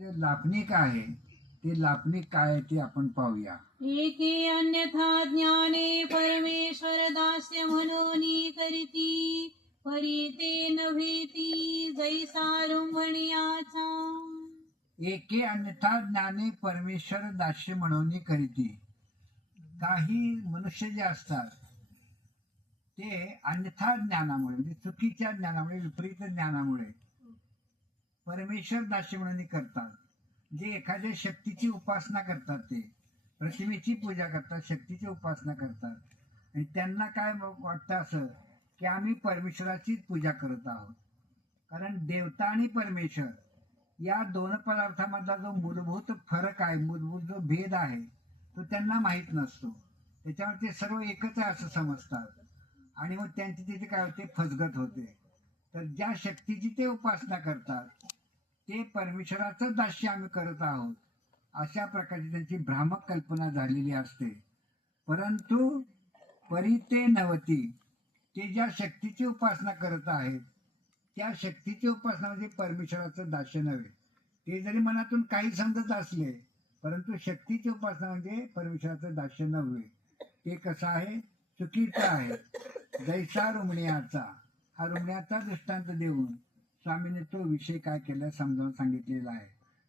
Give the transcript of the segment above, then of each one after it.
जे लापणिक आहे ते लापणिक काय आहे ते आपण पाहूया. एके अन्यथा ज्ञाने परमेश्वर दास्य म्हणून करीती, परी ते नव्हेती जैसा रुंभणियाचा. एके अन्यथा ज्ञाने परमेश्वर दास्य म्हणून करीती. काही मनुष्य जे असतात ते अन्यथा ज्ञानामुळे म्हणजे चुकीच्या ज्ञानामुळे विपरीत ज्ञानामुळे परमेश्वर दास्य म्हणून करतात. जे एखाद्या शक्तीची उपासना करतात, ते प्रतिमेची पूजा करतात, शक्तीची उपासना करतात आणि त्यांना काय वाटतं असं की आम्ही परमेश्वराचीच पूजा करत आहोत. कारण देवता आणि परमेश्वर या दोन पदार्थामधला जो मूलभूत फरक आहे, मूलभूत जो भेद आहे तो त्यांना माहीत नसतो. त्याच्यामुळे ते सर्व एकच आहे असं समजतात आणि मग त्यांची तिथे काय होते, फसगत होते. तर ज्या शक्तीची ते उपासना करतात ते परमेश्वराचं दास्य आम्ही करत आहोत अशा प्रकारची त्यांची भ्रामक कल्पना झालेली असते. परंतु परी ते नवती, ते ज्या शक्तीची उपासना करत आहेत त्या शक्तीची उपासना म्हणजे परमेश्वराचं दास्य नव्हे. ते जरी मनातून काही समजत असले परंतु शक्तीची उपासना म्हणजे परमेश्वराचं दास्य नव्हे. ते कसं आहे, चुकीचं आहे. जैसा रुमण्याचा, हा रुमण्याचा दृष्टांत देऊन स्वामीने तो विषय काय केला समजावून सांगितलेला आहे.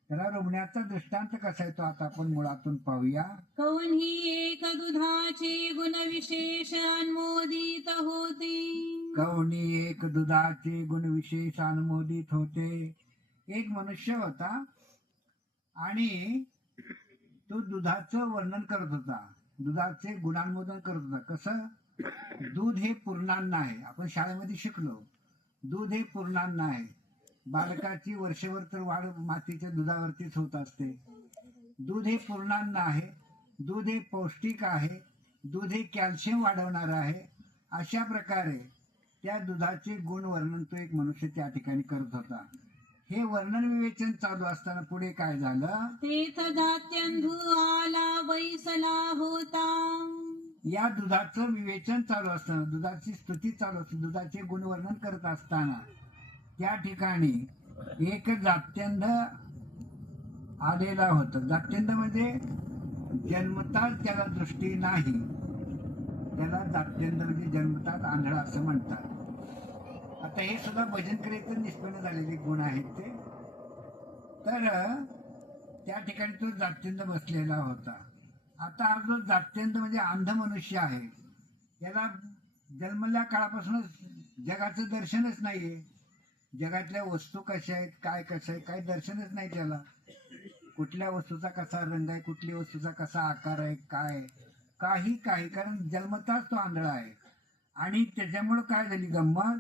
त्याला रुमण्याचा दृष्टांत कसा आहे तो आता आपण मुळातून पाहूया. कौन ही एक दुधाचे गुण विशेष अनुमोदित होते. कवनी एक दुधाचे गुण विशेष अनुमोदित होते. एक मनुष्य होता आणि तो दुधाचं वर्णन करत होता, दुधाचे गुणानुमोदन करत होता. कसं, दूध हे पूर्णान्न आहे. आपण शाळेमध्ये शिकलो दूध हे पूर्णान्न आहे. बालकाची वर्षभर तर वाढ मातीच्या दुधावरतीच होत असते. दूध हे पूर्णान्न आहे, दूध हे पौष्टिक आहे, दूध हे कॅल्शियम वाढवणार आहे. अशा प्रकारे त्या दुधाचे गुण वर्णन तो एक मनुष्य त्या ठिकाणी करत होता. हे वर्णन विवेचन चालू असताना पुढे काय झालं, तेथ जात्यंधू आला बैसला होता. या दुधाचं विवेचन चालू असताना, दुधाची स्तुती चालू असते, दुधाचे गुणवर्णन करत असताना त्या ठिकाणी एक जात्यंध आलेला होता. जात्यंध म्हणजे जन्मताच त्याला दृष्टी नाही, त्याला जात्यंध म्हणजे जन्मताच आंधळा असं म्हणतात. आता हे सुद्धा भजन करीत निष्पन्न झालेले गुण आहेत ते. तर त्या ठिकाणी तो जात्यंध बसलेला होता. आता हा जो जात्यंध म्हणजे अंध मनुष्य आहे, त्याला जन्मल्या काळापासूनच जगाचं दर्शनच नाहीये. जगातल्या वस्तू कशा आहेत, काय कसं आहे, काही दर्शनच नाही त्याला. कुठल्या वस्तूचा कसा रंग आहे, कुठल्या वस्तूचा कसा आकार आहे, काय काही कारण जन्मताच तो आंधळा आहे. आणि त्याच्यामुळं काय झाली गंमत,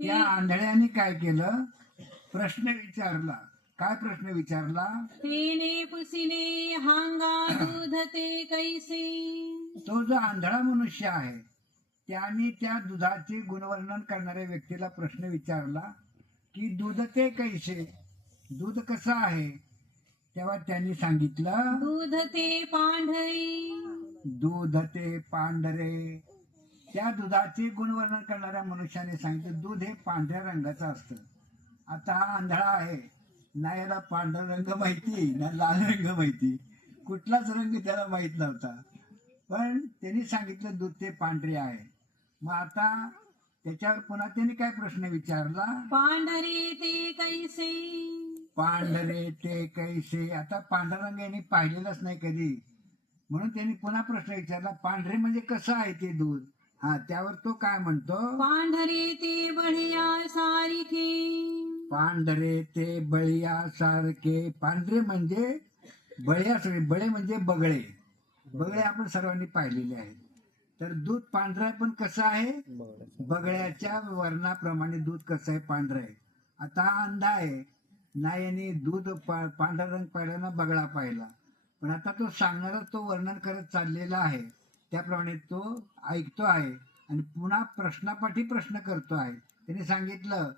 त्या आंधळ्याने काय केलं, प्रश्न विचारला. काय प्रश्न विचारला, तेने पुसिले हांगा दूध ते कैसे. तो जो आंधळा मनुष्य आहे त्याने त्या दुधाचे गुणवर्णन करणाऱ्या व्यक्तीला प्रश्न विचारला की दूध ते कैसे, दूध कसं आहे. तेव्हा त्यांनी सांगितलं दूध ते पांढरे. दूध ते पांढरे. त्या दुधाचे गुणवर्णन करणाऱ्या मनुष्याने सांगितलं दूध हे पांढऱ्या रंगाचं असतं. आता हा आंधळा आहे, ना याला पांढरा रंग माहिती ना लाल रंग माहिती, कुठलाच रंग त्याला माहित नव्हता. पण त्यांनी सांगितलं दूध ते पांढरे आहे. मग आता त्याच्यावर पुन्हा त्यांनी काय प्रश्न विचारला, पांढरे ते कैसे. पांढरे ते कैसे. आता पांढरा रंग यांनी पाहिलेलाच नाही कधी, म्हणून त्यांनी पुन्हा प्रश्न विचारला पांढरे म्हणजे कसं आहे ते दूध. हा, त्यावर तो काय म्हणतो, पांढरे ते बढिया सारखे. पांढरे ते बळिया सारखे. पांढरे म्हणजे बळियासारखे, बळे म्हणजे बगळे. बगळे आपण सर्वांनी पाहिलेले आहेत. तर दूध पांढरं आहे, पण कसं आहे, बगळ्याच्या वर्णाप्रमाणे दूध कसं आहे, पांढरं आहे. आता हा अंधा आहे ना, याने दूध पांढरा रंग पाहिला ना बगळा पाहिला, पण आता तो सांगणारा तो वर्णन करत चाललेला आहे त्याप्रमाणे तो ऐकतो आहे आणि पुन्हा प्रश्नापाठी प्रश्न करतो आहे. त्याने सांगितलं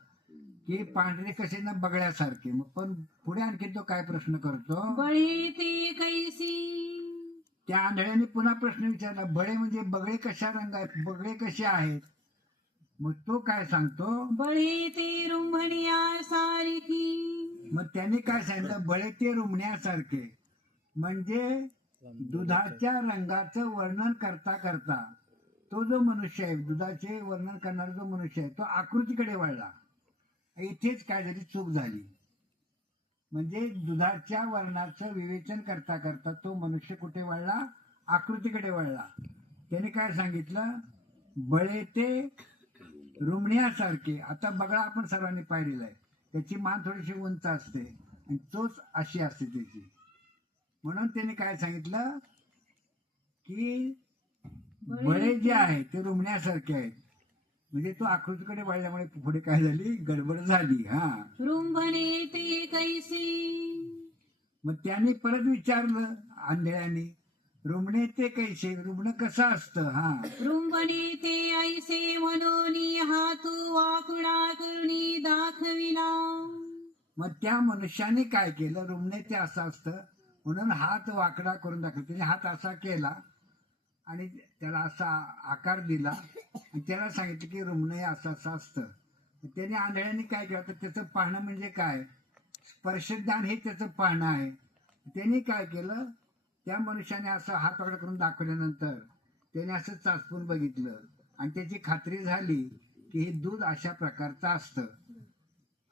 की पांढरे कसे ना बगळ्यासारखे. मग पण पुढे आणखी तो काय प्रश्न करतो, बळे ते कैसी. त्या आंधळ्याने पुन्हा प्रश्न विचारला बळे म्हणजे बगळे कशा रंग आहेत, बगळे कसे आहेत. मग तो काय सांगतो, बळे ते रुंभणिया सारखी. मग त्याने काय सांगितलं, बळे ते रुमण्यासारखे. म्हणजे दुधाच्या रंगाचं वर्णन करता करता तो जो मनुष्य आहे, दुधाचे वर्णन करणारा जो मनुष्य आहे, तो आकृतीकडे वळला. इथेच काय झाली, चूक झाली. म्हणजे दुधाच्या वर्णाचं विवेचन करता करता तो मनुष्य कुठे वळला, आकृतीकडे वळला. त्याने काय सांगितलं, बळे ते रुमण्यासारखे. आता बगळा आपण सर्वांनी पाहिलेला आहे, त्याची मान थोडीशी उंच असते आणि चोच अशी असते त्याची. म्हणून त्याने काय सांगितलं की बळे जे आहे ते रुमण्यासारखे आहेत. म्हणजे तो आकृतीकडे वळल्यामुळे पुढे काय झाली, गडबड झाली. रुंभणे ते कैसे. मग त्याने परत विचारलं आंधळ्याने, रुमणे ते कैसे, रुमणं कसं असतं. रुंभणे ते ऐसे म्हणून हातू वाकुडा करुणी दाखविला. मग त्या मनुष्याने काय केलं, रुमणे ते असं असतं म्हणून हात वाकडा करून दाखवला. त्याने हात असा केला आणि त्याला असा आकार दिला आणि त्याला सांगितलं की रुमणे असं असं असतं. त्याने आंधळ्याने काय केलं, तर त्याचं पाहणं म्हणजे काय, स्पर्शज्ञान हे त्याचं पाहणं आहे. त्याने काय केलं, त्या मनुष्याने असं हात वाकडा करून दाखवल्यानंतर त्याने असं चाचपून बघितलं आणि त्याची खात्री झाली की हे दूध अशा प्रकारचं असतं.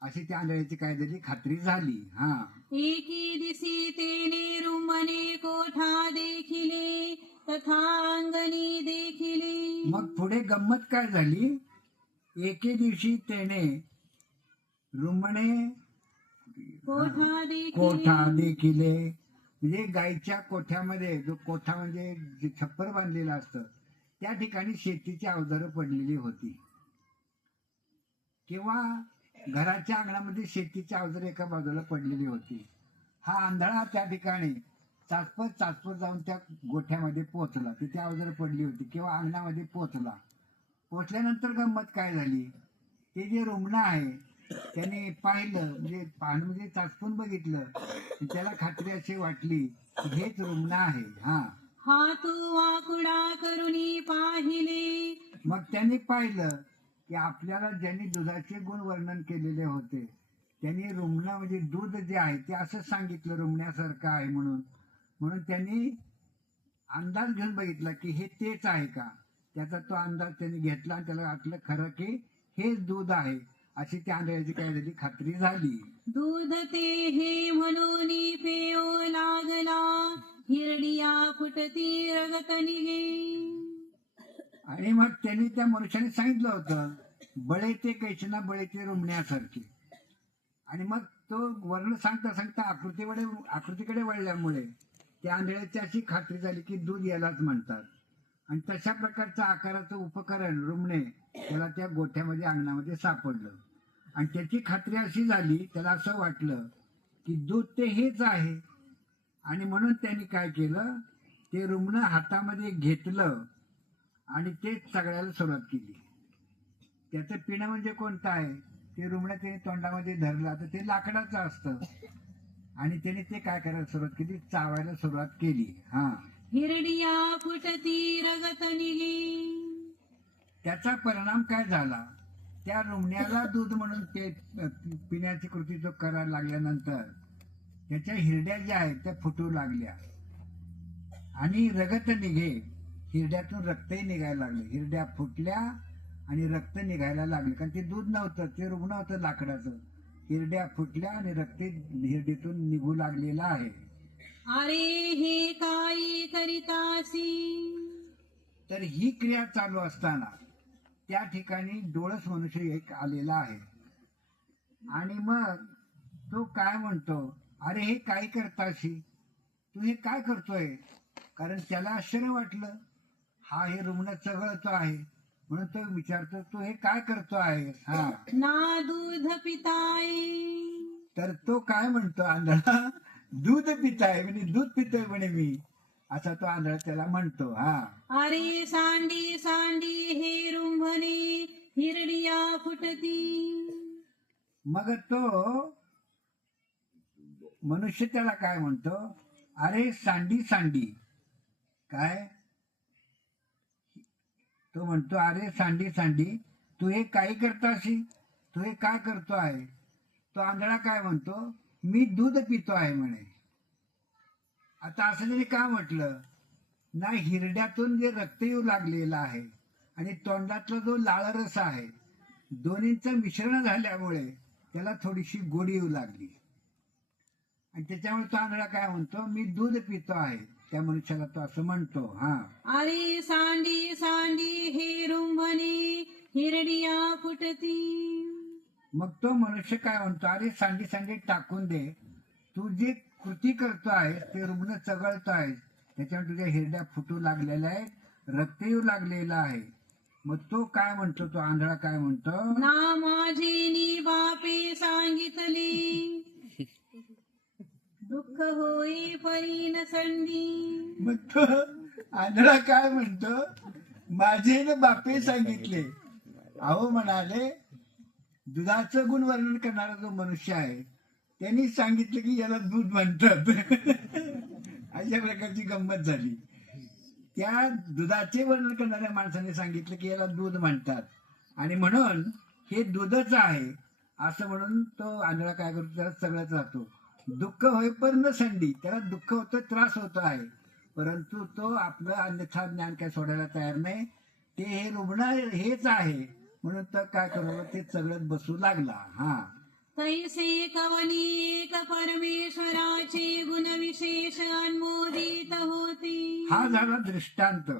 अशी त्या आंधळ्याची काय झाली, खात्री झाली. एकी दिसी तेने रुंभणे कोठा देखिले तथा अंगणी देखिले. मग पुढे गंमत काय झाली, एके दिवशी त्याने रुमणे कोठा देखिले. म्हणजे गायीच्या कोठ्यामध्ये, जो कोठा म्हणजे जे छप्पर बांधलेलं असतं, त्या ठिकाणी शेतीची अवजारं पडलेली होती. किंवा घराच्या अंगणामध्ये शेतीची अवजारं एका बाजूला पडलेली होती. हा आंधळा त्या ठिकाणी चाचपत जाऊन त्या गोठ्यामध्ये पोहोचला. तिथे अवजारं पडली होती किंवा अंगणामध्ये पोहोचला. पोहोचल्यानंतर गंमत काय झाली, ते जे रुमणं आहे त्याने पाहिलं, म्हणजे पाहणं म्हणजे चाचपून बघितलं. त्याला खात्री अशी वाटली की हेच रुमणं आहे. हातू वाकुडा करुणी पाहिले. मग त्यांनी पाहिलं की आपल्याला ज्यांनी दुधाचे गुण वर्णन केलेले होते त्यांनी रुमणं म्हणजे दूध जे आहे ते असं सांगितलं, रुमण्यासारखं आहे म्हणून. म्हणून त्यांनी अंदाज घेऊन बघितला की हे तेच आहे का. त्याचा तो अंदाज त्यांनी घेतला आणि त्याला वाटलं खरं की हेच दूध आहे. अशी त्या आंधळ्याची काय झाली, खात्री झाली. दूध ते हे म्हणून पेओ लागला हिरडिया फुटती रगत निघे. आणि मग त्यांनी त्या मनुष्याने सांगितलं होतं, बळे ते कैसना बळे ते रुमण्यासारखे. आणि मग तो वर्ण सांगता सांगता आकृतीकडे वळल्यामुळे त्या आंधळ्याची अशी खात्री झाली की दूध यालाच म्हणतात. आणि तशा प्रकारचं आकाराचं उपकरण रुमणे त्याला त्या गोठ्यामध्ये अंगणामध्ये सापडलं. आणि त्याची खात्री अशी झाली, त्याला असं वाटलं की दूध ते हेच आहे. आणि म्हणून त्यांनी काय केलं, ते रुमणं हातामध्ये घेतलं आणि तेच सगळ्याला सुरुवात केली. त्याचं पिणं म्हणजे कोणतं आहे, ते रुमणं त्याने तोंडामध्ये धरलं. तर ते लाकडाचं असतं आणि त्याने ते काय करायला सुरुवात केली, चावायला सुरुवात केली. हिरडिया फुटती रगत निघे. त्याचा परिणाम काय झाला, त्या रुमण्याला दूध म्हणून ते पिण्याची कृती जो करायला लागल्यानंतर त्याच्या हिरड्या ज्या आहेत त्या फुटू लागल्या आणि रगत निघे. हिरड्यातून रक्तही निघायला लागले. हिरड्या फुटल्या आणि रक्त निघायला लागले. कारण ते दूध नव्हतं, ते रुग्ण होतं लाकडाचं. हिरड्या फुटल्या आणि रक्त हिरडीतून निघू लागलेलं आहे. अरे हे काही करीतासी. तर ही क्रिया चालू असताना त्या ठिकाणी डोळस मनुष्य एक आलेला आहे. आणि मग तो काय म्हणतो, अरे हे काय करताशी, तू हे काय करतोय. कारण त्याला आश्चर्य वाटलं, हा हे रुग्ण चघळतो आहे. म्हणून तो विचारतो, तू हे काय करतो आहे. ना दूध पिताय. तर तो काय म्हणतो आंधळा, दूध पिताय म्हणजे दूध पितोय म्हणे मी, असा तो आंधळा त्याला म्हणतो. अरे सांडी सांडी हे रुंभणे हिरडिया फुटती. मग तो मनुष्य त्याला काय म्हणतो, अरे सांडी सांडी काय. तो म्हणतो, अरे सांडी सांडी तू हे काय करताशी, तू हे काय करतो आहे. तो आंधळा काय म्हणतो, मी दूध पितो आहे म्हणे. आता असं त्याने का म्हटलं ना, हिरड्यातून जे रक्त येऊ लागलेलं आहे आणि तोंडातला जो लाळ रस आहे, दोन्हींचं मिश्रण झाल्यामुळे त्याला थोडीशी गोडी येऊ लागली. आणि त्याच्यामुळे तो आंधळा काय म्हणतो, मी दूध पितो आहे. त्या मनुष्याला तो असं म्हणतो. हा, अरे सांडी सांडी हे रुंभणी हिरडिया फुटती. मग तो मनुष्य काय म्हणतो, अरे सांडी सांडी टाकून दे, तू जी कृती करतो आहे ते रुग्ण चघळतो आहे, त्याच्यामुळे तुझ्या हिरड्या फुटू लागलेल्या आहेत, रक्त येऊ लागलेलं आहे. मग तो काय म्हणतो, तो आंधळा काय म्हणतो, ना माझी बापे सांगितली दुःख होई परीन संडी. मग तो आंधळा काय म्हणतो, माझे ना बापे सांगितले. अहो म्हणाले, दुधाचं गुण वर्णन करणारा जो मनुष्य आहे त्यांनी सांगितलं की याला दूध म्हणतात. अशा प्रकारची गंमत झाली. त्या दुधाचे वर्णन करणाऱ्या माणसाने सांगितलं की याला दूध म्हणतात आणि म्हणून हे दूधच आहे असं म्हणून तो आंधळा काय करतो, त्याला सगळंच राहतो. दुःख होईपर्यंत संधी, त्याला दुःख होतं, त्रास होतो आहे, परंतु तो आपलं अन्यथा ज्ञान काय सोडायला तयार नाही. ते हे रुग्ण हेच आहे म्हणून तर काय करावं, ते सगळं बसू लागला. हा, तैसे कवनी एक परमेश्वराचे गुण विशेष अनुमोदित होती. हा झाला दृष्टांत.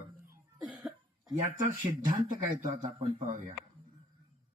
याचा सिद्धांत काय तो आता आपण पाहूया.